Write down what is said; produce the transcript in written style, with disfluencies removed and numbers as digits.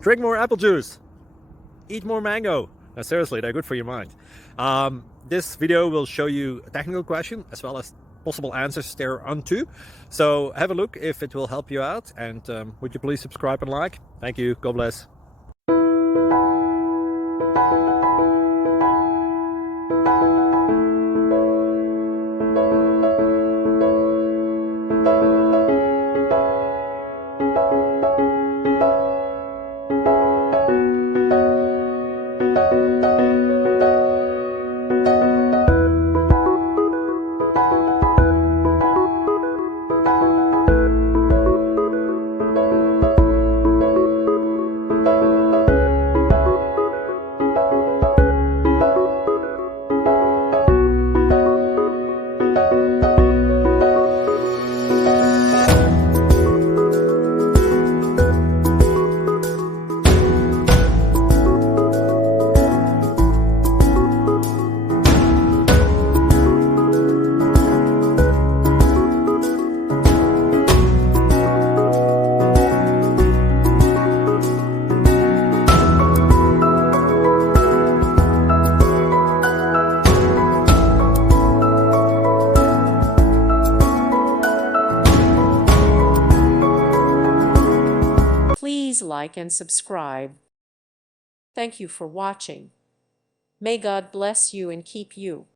Drink more apple juice. Eat more mango. No, seriously, they're good for your mind. This video will show you a technical question as well as possible answers thereunto. So have a look if it will help you out, and would you please subscribe and like? Thank you. God bless. Please like and subscribe. Thank you for watching. May God bless you and keep you.